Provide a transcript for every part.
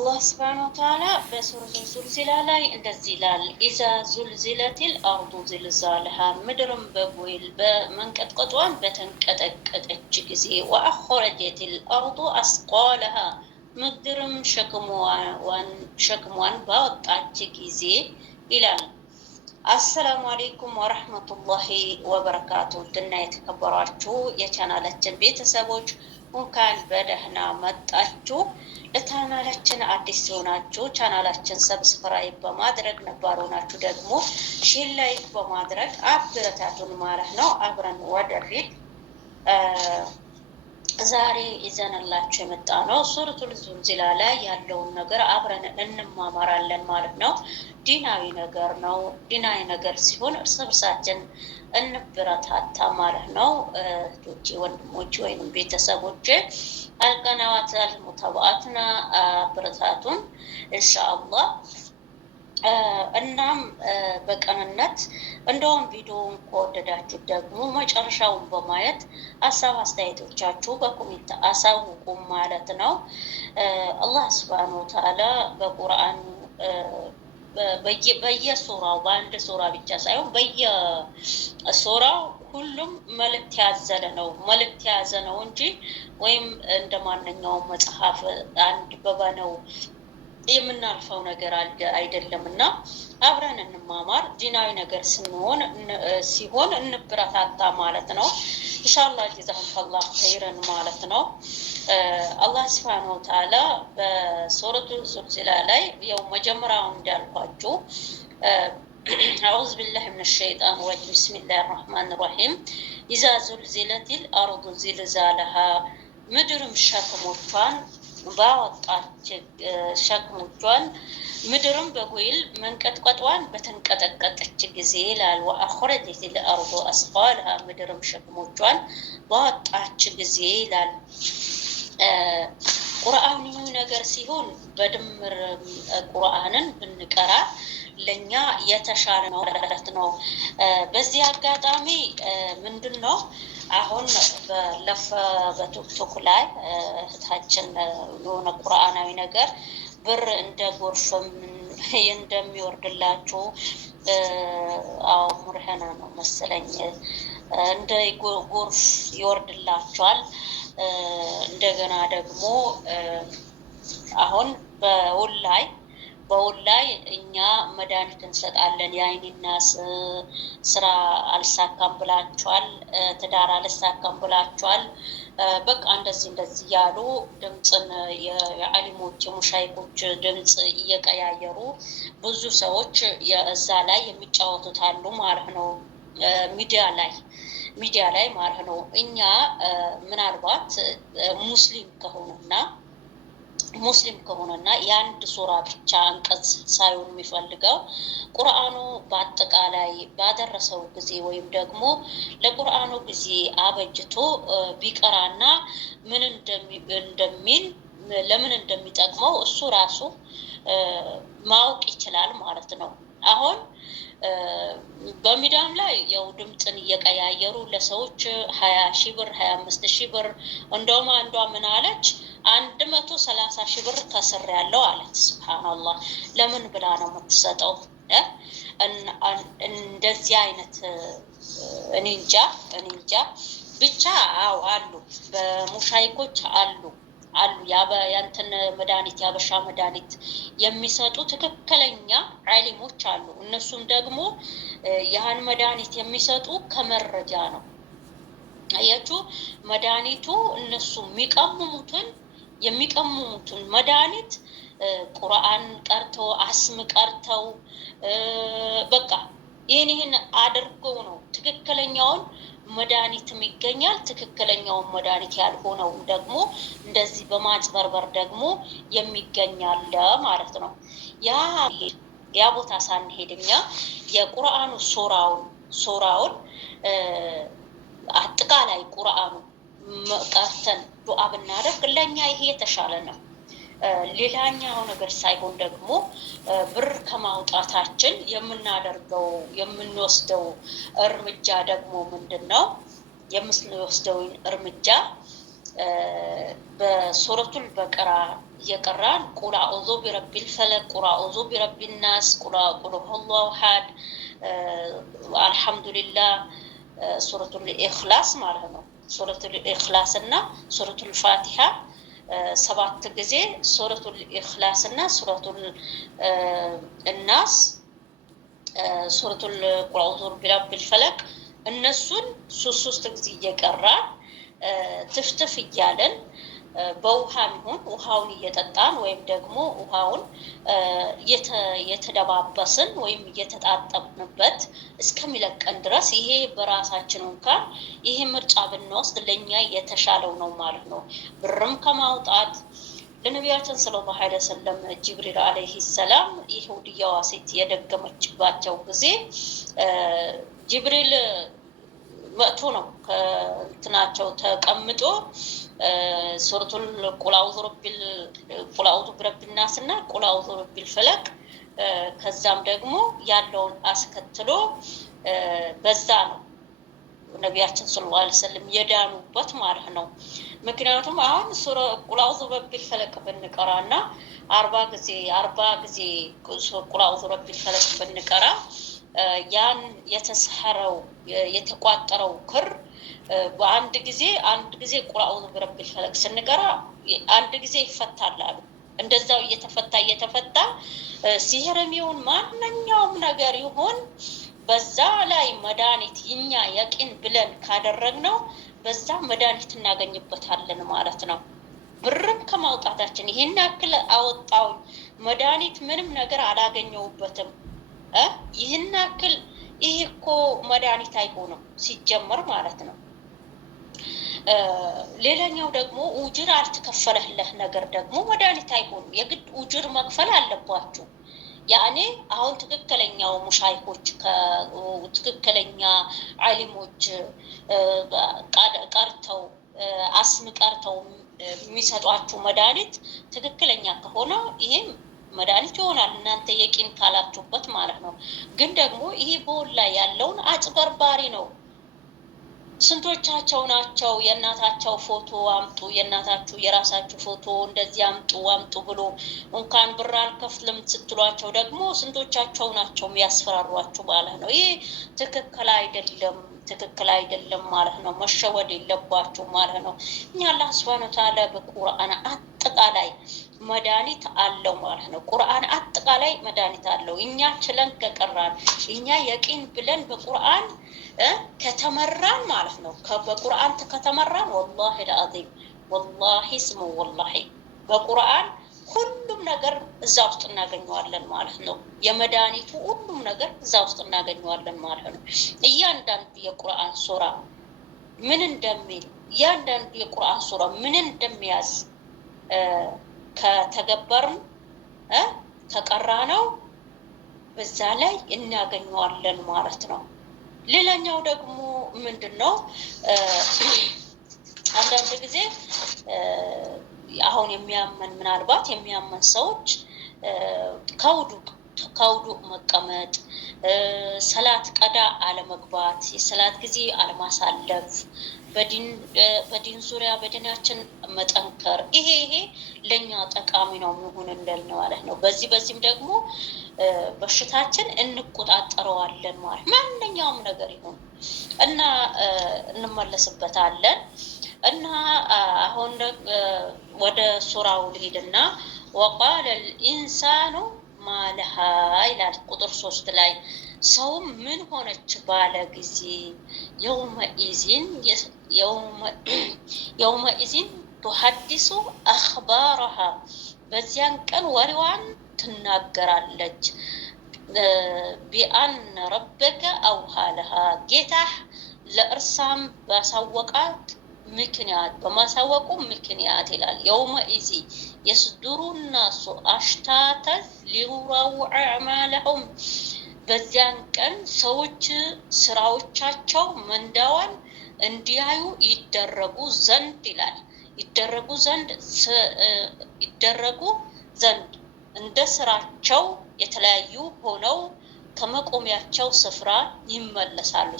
الله سبحانه وتعالى بسورة الزلزلة لا اندزلال إذا زلزلت الأرض زلزالها مدرم بقويل من قطوان بتنقطع جزي وأخرجت الأرض أثقالها مدرم شكموان باوطع جزي إلى السلام عليكم ورحمة الله وبركاته. دنا يتكبراتشو يچانالچن ቤተሰቦች እንኳን በደህና መጣችሁ። ለቻናላችን አዲስ ሆናችሁ ቻናላችን ሰብስክራይብ በማድረግ ነባር ሆናችሁ ደግሞ ሼር ላይክ በማድረግ አበረታቱን ማለት ነው። አብረን ወደፊት ዛሬ ይዘንላችሁ የመጣ ነው ሱረቱል ዙልዚላ ላይ ያለውን ነገር አብረን እንማማራለን ማለት ነው። ዲናዊ ነገር ነው። ዲናዊ ነገር ሲሆን እርስ በርሳችን እንበረታታ ማለት ነው። እህቶቼ ወንድሞቼ ወይንም ቤተሰቦቼ አልቀናዋት አልሙተባአትና አበረታቱን ኢንሻአላህ። እናም በቀንነት እንደውም ቪዲዮውን ከወደዳችሁ ደግሞ መጨረሻውን በማየት ሀሳብ አስተያየቶቻችሁ በኮሜንት አሳውቁ ማለት ነው። አላህ ሱብሃነሁ ወተዓላ በቁርአን በየሱራው በአንድ ሱራ ብቻ ሳይሆን በየሱራው ሁሉም መልእክት ያዘለ ነው። መልእክት ያዘ ነው እንጂ ወይም እንደማንኛውም መጽሐፍ አንድ በባነው የምናልፈው ነገር አይደለም እና አብረን እንማማር። ዲናዊ ነገር ሲሆን እንበረታታ ማለት ነው። ኢንሻአላህ ጀዛከላሁ ኸይረን ማለት ነው። አላህ ሱብሃነሁ ወተዓላ በሱረቱል ዙልዚላ ላይ ያው መጀመሪያው እንዳልኳችሁ أعوذ بالله من الشيطان الرجيم بسم الله الرحمن الرحيم إذا زلزلت الأرض زلزالها ምድርም ሸክሞቿን ባወጣች ሸክሞቿን ምድርም በጉይል መንቀጥቀጧን በተንቀጠቀጠች ጊዜ ይላል። ወአخرجت الأرض أثقالها ምድርም ሸክሞቿን ባወጣች ጊዜ ይላል። ቁርአኑ ነገር ሲሆን በድምር ቁርአንን ብንቀራ ለኛ የተሻለ ነው ማለት ነው። በዚህ አጋጣሚ ምንድነው አሁን በቲክቶክ ላይ እህታችን የሆነ ቁርአናዊ ነገር ብር እንደ ጎርፍም እንደሚወርድላችሁ ሙርህና ነው መሰለኝ እንደ ጎርፍ ይወርድላችኋል። እንደገና ደግሞ አሁን በውል ላይ እኛ መድኃኒት እንሰጣለን። የአይንናስ ስራ አልሳካም ብላችኋል፣ ትዳር አልሳካም ብላችኋል። በቃ እንደዚህ ያሉ ድምፅን የአሊሞች የሙሻይኮች ድምፅ እየቀያየሩ ብዙ ሰዎች እዛ ላይ የሚጫወቱት አሉ ማለት ነው። ሚዲያ ላይ ማለት ነው። እኛ ምናልባት ሙስሊም ከሆነና የአንድ ሱራ ብቻ አንቀጽ ሳይሆን የሚፈልገው ቁርአኑ በአጠቃላይ ባደረሰው ጊዜ ወይም ደግሞ ለቁርአኑ ጊዜ አበጅቶ ቢቀራና ምን እንደሚል ለምን እንደሚጠቅመው እሱ ራሱ ማወቅ ይችላል ማለት ነው። አሁን በሚዲያም ላይ ያው ድምፅን እየቀያየሩ ለሰዎች 20,000 ብር 25,000 ብር እንደውም አንዷ ምን አለች 130,000 ብር ከስር ያለው አለች። ሱብሃንአላህ ለምን ብላ ነው የምትሰጠው? እንደዚህ አይነት እኔ እንጃ ብቻ አሉ በሙሻይኮች አሉ ያንተን መድኃኒት ያበሻ መድኃኒት የሚሰጡ ትክክለኛ ዓሊሞች አሉ። እነሱም ደግሞ ያን መድኃኒት የሚሰጡ ከመረጃ ነው። አያችሁ መድኃኒቱ እነሱ የሚቀምሙትን መድኃኒት ቁርአን ቀርተው አስም ቀርተው በቃ ይህን አድርገው ነው ትክክለኛውን መድኃኒትም ይገኛል። ትክክለኛውን መድኃኒት ያልሆነው ደግሞ እንደዚህ በማጭበርበር ደግሞ የሚገኛል ማለት ነው። ያ ቦታ ሳንሄድኛ የቁርአኑ ሱራውን አጠቃላይ ቁርአኑ ቀርተን ዱዓ ብናደርግ ለኛ ይሄ የተሻለ ነው። ሌላኛው ነገር ሳይሆን ደግሞ ብር ከማውጣታችን የምንወስደው እርምጃ ደግሞ ምንድነው? የምንወስደው እርምጃ بسورة البقرة يقران قل أعوذ برب الفلق قل أعوذ برب الناس قل هو الله أحد الحمد لله سورة الإخلاص مالها سورة الإخلاص سورة الفاتحة سبعة جزء سورة الإخلاص سورة الناس سورة قل أعوذ برب الفلق النسون سوسوست جزء يقران تفتف እያለን በውሃም ይሁን ውሃውን እየጠጣን ወይም ደግሞ ውሃውን የተደባበስን ወይም እየተጣጣብንበት እስከሚለቀን ድረስ ይሄ በራሳችን እንኳን ይሄ ምርጫ ብንወስድ ለኛ የተሻለው ነው ማለት ነው ብርም ከማውጣት ለነቢያችን ሰለላሁ ዐለይሂ ወሰለም ጅብሪል አለይሂ ሰላም ይሁዲያዋ ሴት የደገመችባቸው ጊዜ ጅብሪል መጥቶ ነው ከእንትናቸው ተቀምጦ ሱረቱል ቁል አዑዙ ቢረቢል ናስና ቁል አዑዙ ቢረቢል ፈለቅ ከዛም ደግሞ ያለውን አስከትሎ በዛ ነው ነቢያችን ሰለላሁ ዐለይሂ ወሰለም የዳኑበት ማለት ነው ምክንያቱም አሁን ሱረ ቁል አዑዙ ቢረቢል ፈለቅ ብንቀራና 40 ጊዜ ቁል አዑዙ ቢረቢል ፈለቅ ብንቀራ ያን የተሰሐረው የተቋጠረው ክር በአንድ ጊዜ ቁል አዑዙ ቢረቢል ፈለቅ ስንቀራ አንድ ጊዜ ይፈታል አሉ እንደዛው እየተፈታ ሲህርሚውን ማንኛውም ነገር ይሁን በዛ ላይ መድኃኒት ይኛ ያቂን ብለን ካደረግነው በዛ መድኃኒት እናገኝበታለን ማለት ነው ብርም ከማውጣታችን ይሄን ያክል አወጣው መድኃኒት ምንም ነገር አላገኘውበትም ይሄን ያክል ይሄ እኮ መድኃኒት አይሆንም ሲጀመር ማለት ነው ሌላኛው ደግሞ ኡጅር አልተከፈለህ ነገር ደግሞ መድኃኒት አይሆንም የግድ ኡጅር መክፈል አለባችሁ ያኔ አሁን ትክክለኛው ሙሻይኮች ከትክክለኛ ዓሊሞች ቀርተው አስምቀርተው የሚሰጧችሁ መድኃኒት ትክክለኛ ከሆነ ይሄም መድኃኒት ይሆናል እናንተ የቂን ካላችሁበት ማለት ነው ግን ደግሞ ይሄ ቦላ ያለውን አጭበርባሪ ነው ስንቶቻቸው ናቸው የእናታቸው ፎቶ አምጡ የእናታችሁ የራሳችሁ ፎቶ እንደዚህ አምጡ ብሎ እንኳን ብር አልከፍልም ስትሏቸው ደግሞ ስንቶቻቸው ናቸው የሚያስፈራሯችሁ ማለት ነው ይሄ ትክክል አይደለም ማለት ነው መሸወድ የለባችሁ ማለት ነው እኛ አላህ Subhanahu Wa Ta'ala በቁርአን አጠቃላይ መድኃኒት አለው ማለት ነው ቁርአን አጠቃላይ መድኃኒት አለው እኛ ችለን ከቀራን እኛ የቂን ብለን በቁርአን ከተመራን ማለት ነው በቁርአን ከተመራን والله العظيم والله اسمه والله በቁርአን ሁሉም ነገር እዛ ውስጥ እናገኘዋለን ማለት ነው የመድኃኒቱ ሁሉም ነገር እዛ ውስጥ እናገኘዋለን ማለት ነው እያንዳንዱ የቁርአን ሱራ ምን እንደሚል እያንዳንዱ የቁርአን ሱራ ምን እንደሚያዝ ከተገበርን ተቀራነው በዛ ላይ እናገኘዋለን ማለት ነው ሌላኛው ደግሞ ምንድነው አንዳንድ ጊዜ አሁን የሚያመን ምናልባት የሚያመን ሰዎች ከውዱ መቀመጥ ሰላት ቀዳ አለመግባት የሰላት ጊዜ አለማሳለፍ በዲን ዙሪያ በዲናችን መጠንከር ይሄ ለኛ ጠቃሚ ነው የሚሆን እንደልነው ማለት ነው በዚህም ደግሞ በሽታችን እንቆጣጣረዋለን ማለት ማንኛውም ነገር ይሁን እና እንመለስበታለን እና አሁን ወደ ሱራው ልሂድና وقال الانسان ما لها ይላል ቁጥር 3 ላይ ሰው ምን ሆነች ባለ ጊዜ يومئذ تحدث اخبارها በዚያን ቀን ወሬዋን ትናገራለች بأن ربك أوحى لها ጌታህ ለእርሳም ባሳወቃት ምክንያት በማሳወቁ ምክንያት ይላል يومئذ يصدر الناس أشتاتا ليروا أعمالهم በዚያን ቀን ሰዎች ስራዎቻቸው መንዳዋን እንዲያዩ ይደረጉ ዘንድ ይላል ይደረጉ ዘንድ እንደ ስራቸው የተለያዩ ሆነው ከመቆሚያቸው ስፍራ ይመለሳሉ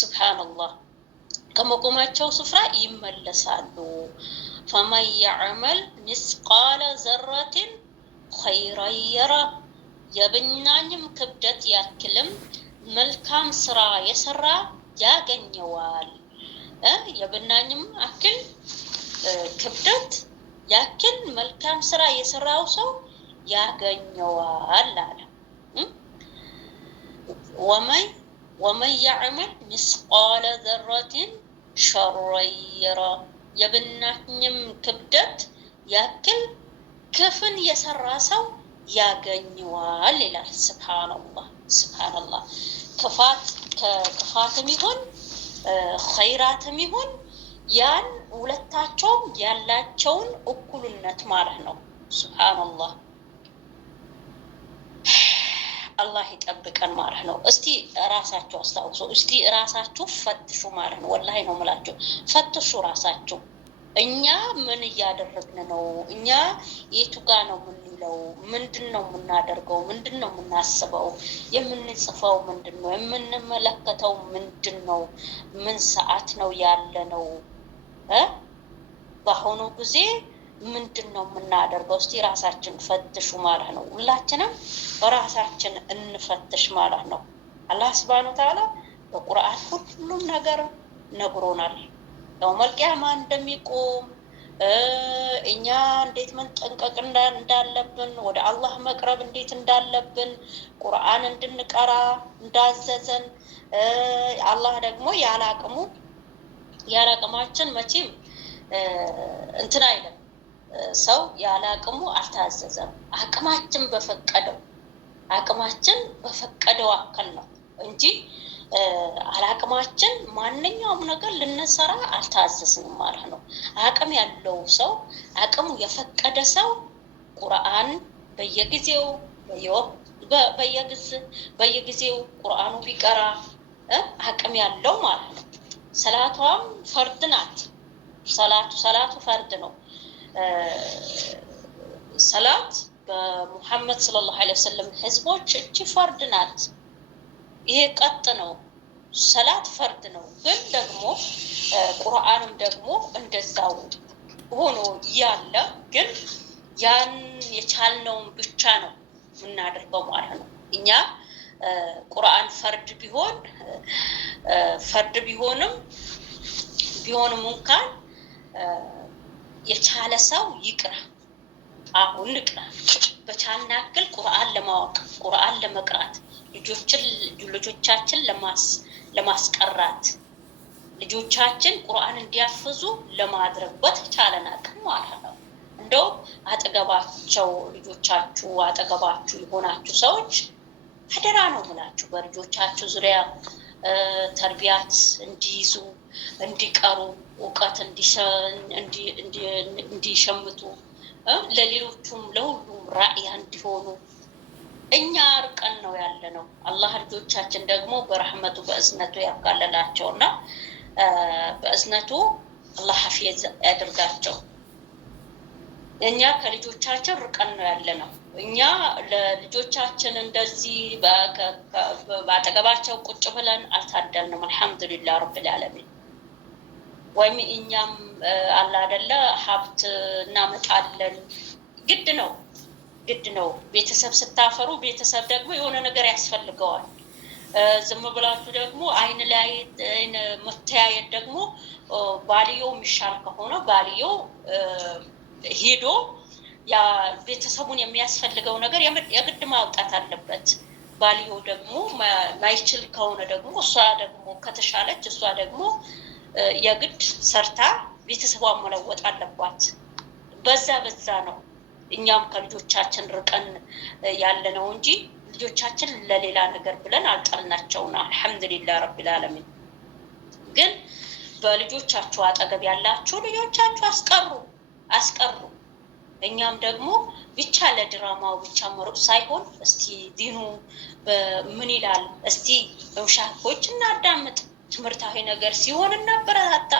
ሱብሃንአላህ ከመቆማቸው ስፍራ ይመለሳሉ። ፈመን የዕመል ሚስቃለ ዘረትን ኸይረን የራ የብናኝም ክብደት ያክልም መልካም ስራ የሰራ ያገኘዋል። የብናኝም አክል ክብደት ያክል መልካም ስራ የሰራው ሰው ያገኘዋል አለ። ወመን የዕመል ሚስቃለ ዘረትን ሸረን የራ የብናኝም ክብደት ያክል ክፍን የሰራ ሰው ያገኘዋል ይላል። ሱብሃንአላህ ከክፋትም ይሁን ኸይራትም ይሁን ያን ሁለታቸውም ያላቸውን እኩልነት ማለት ነው። ሱብሃንአላህ አላህ ይጠብቀን ማለት ነው። እስቲ ራሳችሁ አስታውሱ፣ እስቲ ራሳችሁ ፈትሹ ማለት ነው። ወላሂ ነው የምላችሁ፣ ፈትሹ ራሳችሁ። እኛ ምን እያደረግን ነው? እኛ የቱ ጋር ነው የምንውለው? ምንድን ነው የምናደርገው? ምንድን ነው የምናስበው? የምንጽፈው ምንድን ነው? የምንመለከተው ምንድን ነው? ምን ሰዓት ነው ያለ ነው? በአሁኑ ጊዜ ምንድን ነው የምናደርገው? እስቲ ራሳችን ፈትሹ ማለት ነው። ሁላችንም ራሳችን እንፈትሽ ማለት ነው። አላህ ሱብሓነሁ ወተዓላ በቁርአን ሁሉም ነገር ነግሮናል። የውመል ቂያማ እንደሚቆም እኛ እንዴት መንጠንቀቅ እንዳለብን፣ ወደ አላህ መቅረብ እንዴት እንዳለብን፣ ቁርአን እንድንቀራ እንዳዘዘን፣ አላህ ደግሞ ያላቅማችን መቼም እንትን አይደለም። ሰው ያላቅሙ አልታዘዘም። አቅማችን በፈቀደው አካል ነው እንጂ አላቅማችን ማንኛውም ነገር ልንሰራ አልታዘዝንም ማለት ነው። አቅም ያለው ሰው አቅሙ የፈቀደ ሰው ቁርአን በየጊዜው ቁርአኑ ቢቀራ አቅም ያለው ማለት ነው። ሰላቷም ፈርድ ናት። ሰላቱ ፈርድ ነው። ሰላት በሙሐመድ ሰለላሁ ዐለይሂ ወሰለም ህዝቦች እቺ ፈርድ ናት። ይሄ ቀጥ ነው። ሰላት ፈርድ ነው። ግን ደግሞ ቁርአንም ደግሞ እንደዛው ሆኖ ያለ ግን ያን የቻልነውን ብቻ ነው የምናደርገው ማለት ነው። እኛ ቁርአን ፈርድ ቢሆንም እንኳን የቻለ ሰው ይቅራ። አሁን ንቅራ በቻልን ያክል ቁርአን ለማወቅ ቁርአን ለመቅራት ልጆቻችን ለማስቀራት ልጆቻችን ቁርአን እንዲያፍዙ ለማድረግ በተቻለን አቅም ማለት ነው። እንደው ልጆቻችሁ አጠገባችሁ የሆናችሁ ሰዎች አደራ ነው የምላችሁ በልጆቻችሁ ዙሪያ ተርቢያት እንዲይዙ፣ እንዲቀሩ፣ እውቀት እንዲሸምቱ፣ ለሌሎቹም ለሁሉም ራእያ እንዲሆኑ እኛ ርቀን ነው ያለ ነው። አላህ ልጆቻችን ደግሞ በረህመቱ በእዝነቱ ያካለላቸውና በእዝነቱ አላህ ሐፊዝ ያድርጋቸው። እኛ ከልጆቻችን ርቀን ነው ያለ ነው። እኛ ለልጆቻችን እንደዚህ በአጠገባቸው ቁጭ ብለን አልታደልንም። አልሐምዱሊላህ ረብል ዓለሚን። ወይም እኛም አላ አይደለ ሀብት እናመጣለን። ግድ ነው። ቤተሰብ ስታፈሩ ቤተሰብ ደግሞ የሆነ ነገር ያስፈልገዋል። ዝም ብላችሁ ደግሞ አይን ላይ መተያየት ደግሞ ባልየው የሚሻል ከሆነ ባልየው ሄዶ ያ ቤተሰቡን የሚያስፈልገው ነገር የግድ ማውጣት አለበት። ባልየው ደግሞ ማይችል ከሆነ ደግሞ እሷ ደግሞ ከተሻለች እሷ ደግሞ የግድ ሰርታ ቤተሰቧን መለወጥ አለባት። በዛ ነው እኛም ከልጆቻችን ርቀን ያለ ነው እንጂ ልጆቻችን ለሌላ ነገር ብለን አልጠልናቸውና አልሐምዱሊላህ ረቢል ዓለሚን። ግን በልጆቻችሁ አጠገብ ያላችሁ ልጆቻችሁ አስቀሩ። እኛም ደግሞ ብቻ ለድራማው ብቻ መሮጥ ሳይሆን እስቲ ዲኑ ምን ይላል እስቲ ሻሆች እናዳምጥ። ትምህርታዊ ነገር ሲሆን እናበረታታ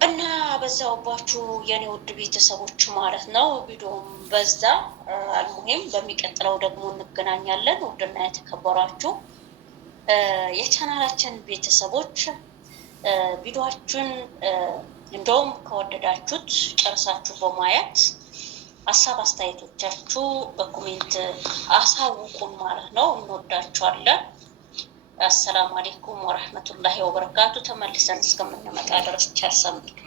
እና በዛውባችሁ የኔ ውድ ቤተሰቦች ማለት ነው። ቪዲዮም በዛ አልሙሂም በሚቀጥለው ደግሞ እንገናኛለን። ውድና የተከበራችሁ የቻናላችን ቤተሰቦች ቪዲዮአችሁን እንደውም ከወደዳችሁት ጨርሳችሁ በማየት ሀሳብ አስተያየቶቻችሁ በኮሜንት አሳውቁን ማለት ነው። እንወዳችኋለን። አሰላሙ አለይኩም ወራህመቱላሂ ወበረካቱ። ተመልሰን እስከምንመጣ ድረስ ቸር ሰንብቱ።